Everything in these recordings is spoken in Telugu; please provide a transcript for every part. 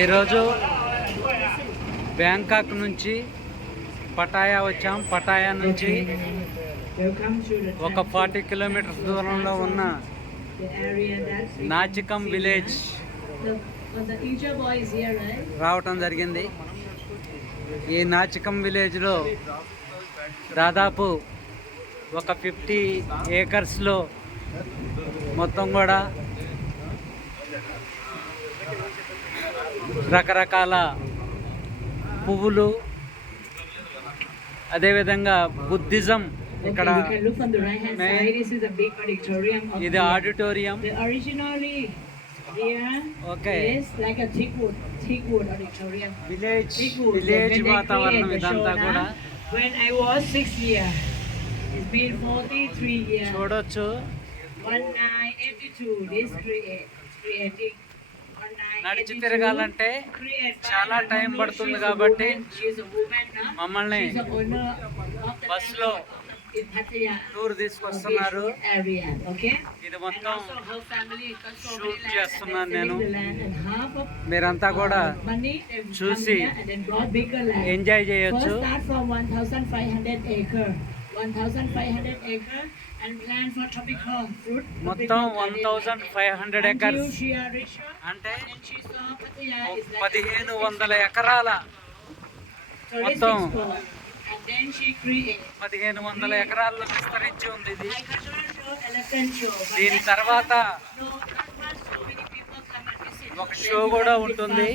ఈరోజు బ్యాంకాక్ నుంచి పటాయా వచ్చాం. పటాయా నుంచి ఒక 40 కిలోమీటర్స్ దూరంలో ఉన్న నాచికం విలేజ్ రావటం జరిగింది. ఈ నాచికం విలేజ్లో దాదాపు ఒక 50 ఏకర్స్లో మొత్తం కూడా రకరకాల పువ్వులు, అదేవిధంగా బుద్ధిజం. ఇక్కడ ఇది ఆడిటోరియం. ఓకే, విలేజ్ వాతావరణం ఇదంతా కూడా చూడొచ్చు. నడిచి తిరగాలంటే చాలా టైం పడుతుంది కాబట్టి మమ్మల్ని బస్సులో టూర్ తీసుకొస్తున్నారు. ఇది మొత్తం షూట్ చేస్తున్నాను నేను. మీరంతా కూడా చూసి ఎంజాయ్ చేయొచ్చు. 1500 acres and plan for tropical fruit. మొత్తం 1500 acres అంటే 1500 ఎకరాల మొత్తం 1500 ఎకరాల్లో విస్తరించి ఉంది ఇది. దీని తర్వాత ఒక షో కూడా ఉంటుంది.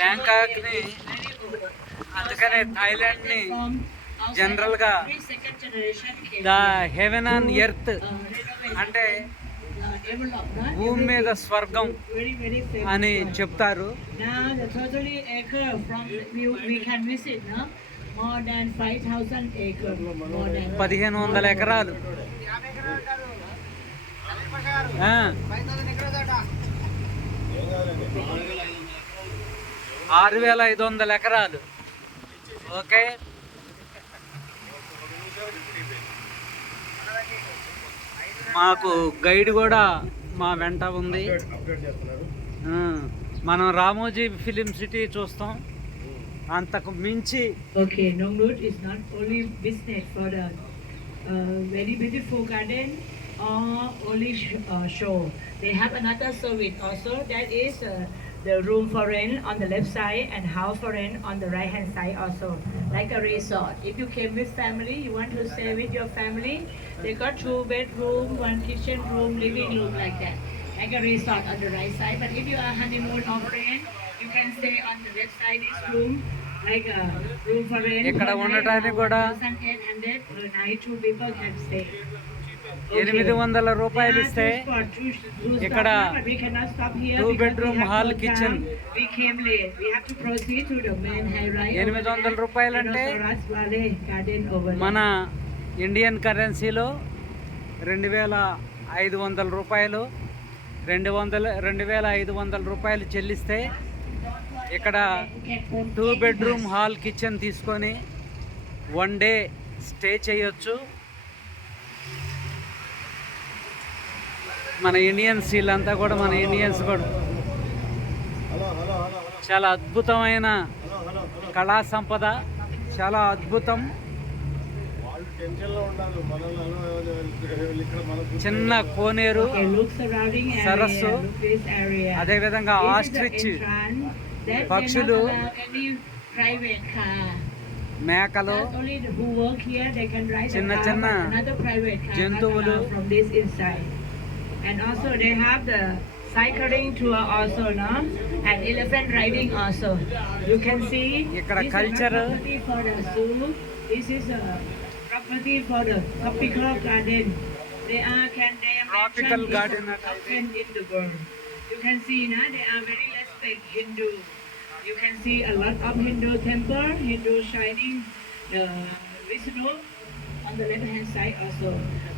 బ్యాంకాక్ ని, అందుకనే థాయిలాండ్ ని జనరల్ గా ద హెవెన్ ఆన్ ఎర్త్ అంటే భూమి మీద స్వర్గం అని చెప్తారు. 1500 ఎకరాలు 6500 ఎకరాలు. ఓకే, మాకు గైడ్ కూడా మా వెంట ఉంది. మనం రామోజీ ఫిలిం సిటీ చూస్తాం, అంతకు మించి. Okay, Nongnuch is not only business for the very beautiful garden or only show. They have another service also, that is the room for rent on the left side and house for rent on the right hand side also, like a resort. If you came with family, you want to stay with your family, they got 2 bedroom, 1 kitchen room, living room, like that, like a resort on the right side. But if you are honeymoon or friend, you can stay on the left side, this room, like a room for rent. ఇక్కడ ఉండటానికి కూడా 1800 per night, 2 people can stay. 800 రూపాయలు ఇస్తే ఇక్కడ 2 బెడ్రూమ్ హాల్ కిచెన్ 800 రూపాయలు అంటే మన ఇండియన్ కరెన్సీలో 2500 రూపాయలు. 2500 రూపాయలు చెల్లిస్తే ఇక్కడ 2 బెడ్రూమ్ హాల్ కిచెన్ తీసుకొని 1 డే స్టే చేయొచ్చు. మన ఇండియన్స్ వీళ్ళంతా కూడా, మన ఇండియన్స్ కూడా చాలా అద్భుతమైన కళా సంపద, చాలా అద్భుతం. చిన్న కోనేరు, సరస్సు, అదేవిధంగా ఆస్ట్రిచ్ పక్షులు, మేకలు, చిన్న చిన్న జంతువులు. And also they have the cycling tour also, no? And elephant riding also. You can see ikkada culture for the zoo. This is a property for the tropical garden. They are tropical garden in the world. You can see, na, they are very respect Hindu. You can see a lot of Hindu temple, Hindu shining the Vishnu on the left hand side also.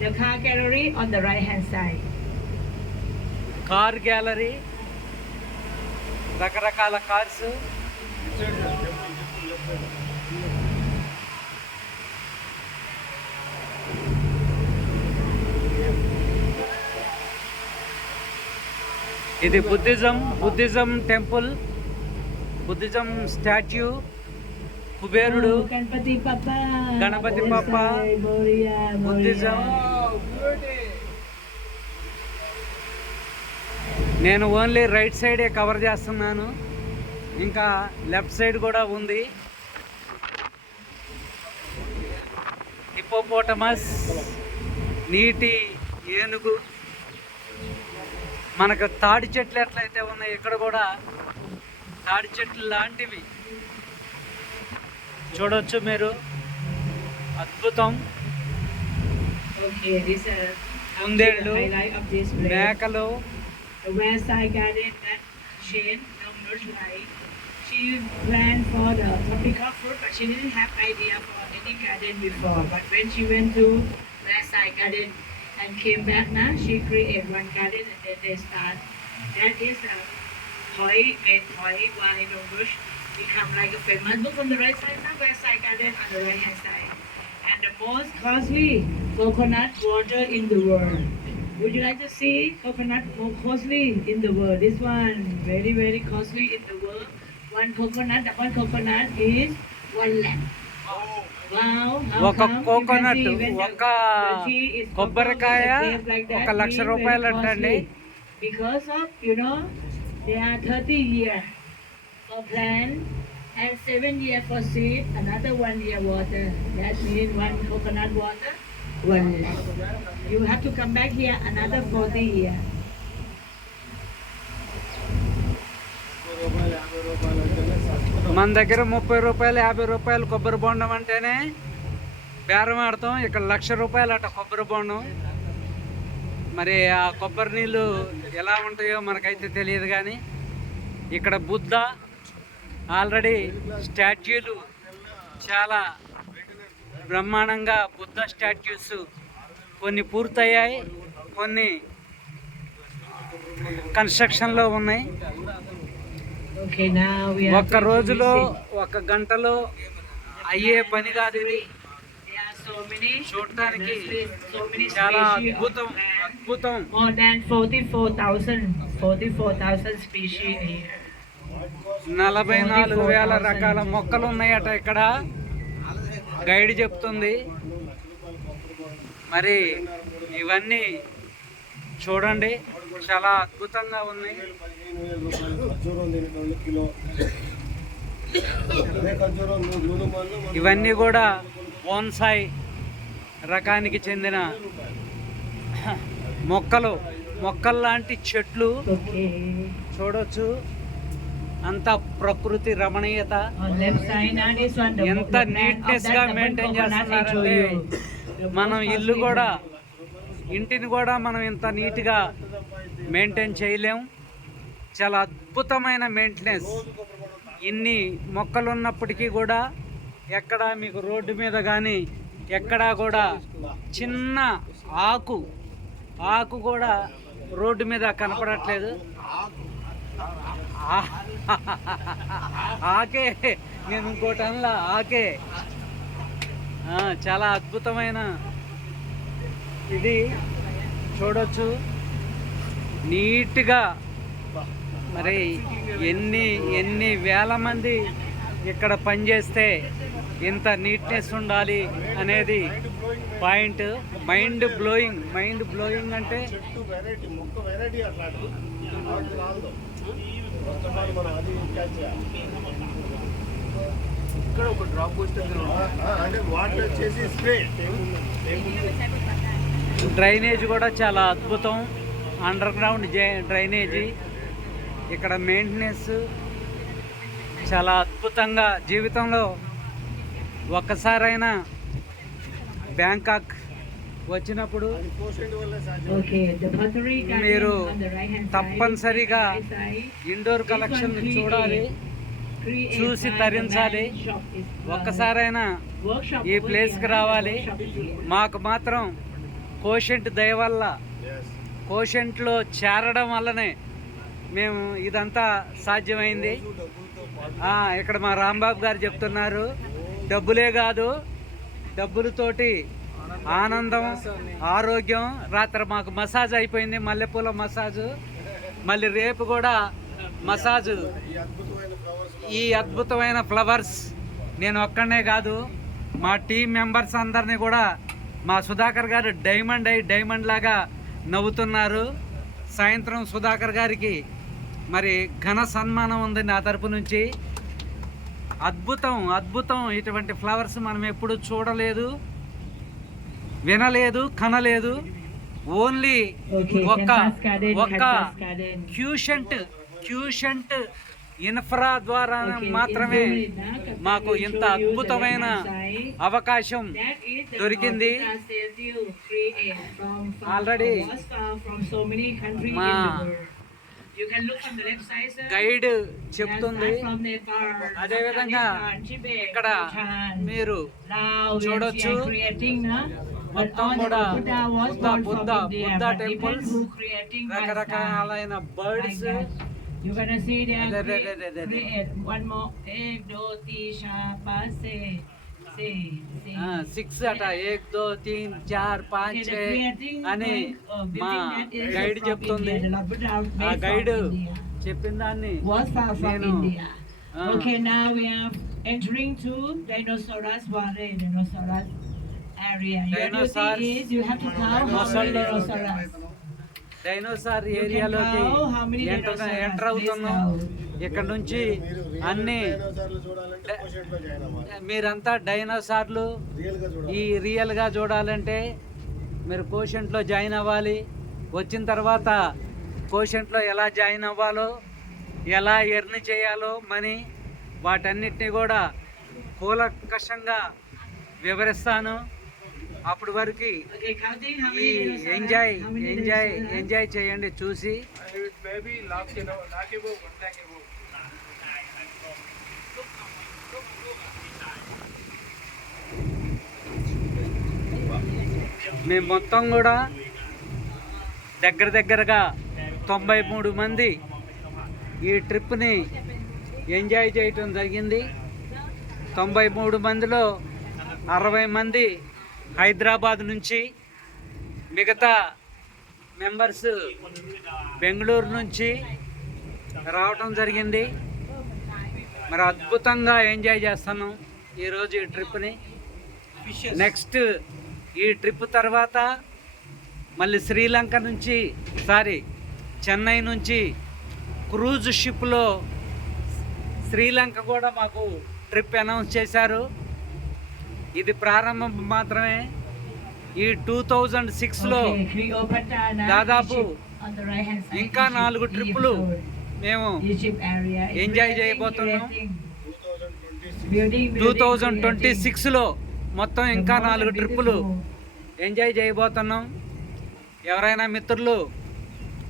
The car gallery on the right hand side. Car gallery, రకరకాల కార్స్. ఇది బుద్ధిజం టెంపుల్, బుద్ధిజం స్టాచ్యూ. కుబేరుడు, Oh, Ganpati Papa. Ganpati This Papa. side, Moria, Buddhism. Moria. నేను ఓన్లీ రైట్ సైడే కవర్ చేస్తున్నాను, ఇంకా లెఫ్ట్ సైడ్ కూడా ఉంది. హిప్పోపోటమస్, నీటి ఏనుగు. మనకు తాడి చెట్లు ఎట్లయితే ఉన్నాయి, ఇక్కడ కూడా తాడి చెట్లు లాంటివి చూడొచ్చు మీరు. అద్భుతం. Okay, this కుందేళ్ళు, highlight of this place. మేకలు. The west side garden that Shane, she ran for the tropical fruit, but she didn't have idea for any garden before. But when she went to west side garden and came back now, she created one garden and then they start. That is a toy, main toy, wine bush. Become like a famous book from the right side now, west side garden on the right hand side. And the most costly coconut water in the world. Would you like to see coconut more costly in the world? This one very very costly in the world. One coconut is 1 lakh. Wow! How ఒక come? You can coconut, see when ఒక the tree is కొబ్బరికాయ coconut, like that, 1,00,000 being రూపాయలు very అంటండి. costly. Because of they are 30 years for plant and 7 years for seed, another 1 year water. That means one coconut water, 1 lakh. You have to come back here another 40 years. మన దగ్గర 30 రూపాయలు 50 రూపాయలు కొబ్బరి బొండం అంటేనే బేరం ఆడతాం. ఇక్కడ 1,00,000 రూపాయలు అట కొబ్బరి బొండం. మరి ఆ కొబ్బరి నీళ్ళు ఎలా ఉంటాయో మనకైతే తెలియదు, కానీ ఇక్కడ బుద్ధ ఆల్రెడీ స్టాచ్యూలు చాలా బ్రహ్మాండంగా బుద్ధ స్టాచ్యూస్ కొన్ని పూర్తయ్యాయి, కొన్ని కన్స్ట్రక్షన్లో ఉన్నాయి. Okay, now we are ఒక్క రోజులో ఒక గంటలో అయ్యే పని కాదు ఇది. There are so many చూడటానికి so many చాలా species of అద్భుతం plant. అద్భుతం. More than 44,000 species here. 44,000 రకాల మొక్కలు ఉన్నాయట ఇక్కడ, గైడ్ చెప్తుంది. మరి ఇవన్నీ చూడండి, చాలా అద్భుతంగా ఉన్నాయి. ఇవన్నీ కూడా బోన్సాయి రకానికి చెందిన మొక్కల్లాంటి చెట్లు Okay. చూడొచ్చు. అంత ప్రకృతి రమణీయత, On left side now this one the ఎంత the plant నీట్నెస్ of గా that maintain coconut I show చేస్తున్నారంటే, you. మనం ఇల్లు కూడా ఇంటిని కూడా మనం ఇంత నీట్గా మెయింటైన్ చేయలేం. చాలా అద్భుతమైన మెయింటెనెన్స్. ఇన్ని మొక్కలు ఉన్నప్పటికీ కూడా ఎక్కడ మీకు రోడ్డు మీద కానీ ఎక్కడా కూడా చిన్న ఆకు కూడా రోడ్డు మీద కనపడట్లేదు. ఆకే, నేను ఇంకోటి అనలా, ఆకే. చాలా అద్భుతమైన ఇది చూడొచ్చు నీట్గా. మరి ఎన్ని వేల మంది ఇక్కడ పనిచేస్తే ఇంత నీట్నెస్ ఉండాలి అనేది పాయింట్. మైండ్ బ్లోయింగ్ అంటే డ్రైనేజ్ కూడా చాలా అద్భుతం. Under ground drainage. ఇక్కడ మెయింటెనెన్స్ చాలా అద్భుతంగా. జీవితంలో ఒక్కసారైనా బ్యాంకాక్ వచ్చినప్పుడు Okay, the pottery garden మీరు on the right hand side. తప్పనిసరిగా Right side. ఇండోర్ కలెక్షన్ చూడాలి, Create చూసి by తరించాలి. the man shop is, ఒక్కసారైనా workshop ఈ over ప్లేస్కి here. రావాలి. Workshop is here. మాకు మాత్రం కోషెంట్ దయ వల్ల, కోషెంట్లో చేరడం వల్లనే మేము ఇదంతా సాధ్యమైంది. ఇక్కడ మా రాంబాబు గారు చెప్తున్నారు, డబ్బులే కాదు, డబ్బులతోటి ఆనందం, ఆరోగ్యం. రాత్రి మాకు మసాజ్ అయిపోయింది, మల్లెపూల మసాజు. మళ్ళీ రేపు కూడా మసాజ్. ఈ అద్భుతమైన ఫ్లవర్స్ నేను ఒక్కడనే కాదు, మా టీం మెంబర్స్ అందరినీ కూడా మా సుధాకర్ గారు డైమండ్ లాగా నవ్వుతున్నారు. సాయంత్రం సుధాకర్ గారికి మరి ఘన సన్మానం ఉంది నా తరపు నుంచి. అద్భుతం. ఇటువంటి ఫ్లవర్స్ మనం ఎప్పుడు చూడలేదు, వినలేదు, కనలేదు. ఓన్లీ ఒక్క క్యూషెంట్ ఇన్ఫ్రా ద్వారా మాత్రమే మాకు ఇంత అద్భుతమైన అవకాశం దొరికింది. ఆల్రెడీ మా గైడ్ చెప్తుంది. అదేవిధంగా ఇక్కడ మీరు చూడొచ్చు, మొత్తం కూడా బుద్ధ టెంపుల్స్, రకరకాలైన birds. You're gonna see them create one more. 1 2 3 4 5 6 అట 1 2 3 4 5 6 అని మా గైడ్ చెప్తుంది. ఆ గైడ్ చెప్పిన దాన్ని నేను Okay, now we are entering to Dinosaurus area. Dinosaurs You have to count how many dinosaurs. Dinosaur ఏరియాలోకి ఎంటర్ అవుతున్నాం. ఇక్కడ నుంచి అన్ని మీరంతా డైనోసార్లు ఈ రియల్గా చూడాలంటే మీరు కోషెంట్లో జాయిన్ అవ్వాలి. వచ్చిన తర్వాత కోషెంట్లో ఎలా జాయిన్ అవ్వాలో, ఎలా ఎర్న్ చేయాలో మనీ, వాటన్నిటిని కూడా కూలంకషంగా వివరిస్తాను. అప్పటి వరకు ఈ ఎంజాయ్ చేయండి చూసి. మేము మొత్తం కూడా దగ్గరగా 93 మంది ఈ ట్రిప్ని ఎంజాయ్ చేయటం జరిగింది. 93 మందిలో 60 మంది హైదరాబాద్ నుంచి, మిగతా మెంబర్స్ బెంగళూరు నుంచి రావటం జరిగింది. మరి అద్భుతంగా ఎంజాయ్ చేస్తున్నాం ఈరోజు ఈ ట్రిప్ని. నెక్స్ట్ ఈ ట్రిప్ తర్వాత మళ్ళీ చెన్నై నుంచి క్రూజ్ షిప్లో శ్రీలంక కూడా మాకు ట్రిప్ అనౌన్స్ చేశారు. ఇది ప్రారంభం మాత్రమే. ఈ 2006లో దాదాపు ఇంకా 4 ట్రిప్పులు మేము ఎంజాయ్ చేయబోతున్నాం. 2026లో మొత్తం ఇంకా 4 ట్రిప్పులు ఎంజాయ్ చేయబోతున్నాం. ఎవరైనా మిత్రులు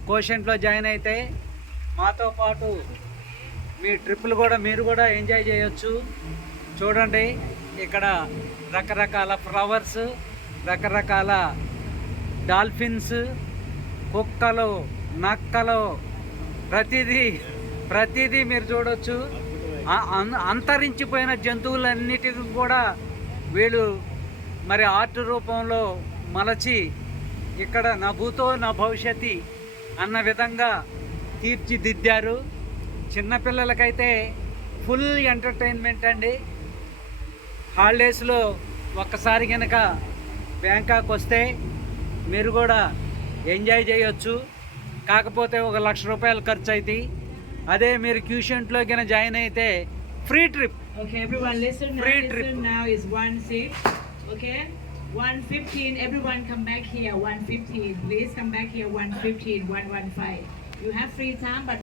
కోషెంట్లో జాయిన్ అయితే మాతో పాటు మీ ట్రిప్పులు కూడా మీరు కూడా ఎంజాయ్ చేయొచ్చు. చూడండి, ఇక్కడ రకరకాల ఫ్లవర్స్, రకరకాల డాల్ఫిన్స్, కుక్కలు, నక్కలు, ప్రతిదీ మీరు చూడవచ్చు. అంతరించిపోయిన జంతువులన్నిటికీ కూడా వీళ్ళు మరి ఆర్ట్ రూపంలో మలచి ఇక్కడ నా భూతో నా భవిష్యత్తు అన్న విధంగా తీర్చిదిద్దారు. చిన్నపిల్లలకైతే ఫుల్ ఎంటర్టైన్మెంట్ అండి. హాలిడేస్లో ఒక్కసారి కనుక బ్యాంకాక్ వస్తే మీరు కూడా ఎంజాయ్ చేయొచ్చు. కాకపోతే 1 లక్ష రూపాయలు ఖర్చు అవుతాయి. అదే మీరు క్యూషెంట్లో కనుక జాయిన్ అయితే free trip. Okay, everyone listen now. Listen now is 1/6. Okay, 1:15. Everyone come back here. 1:15. Please come back here. 1:15. 1:15. You have free time, but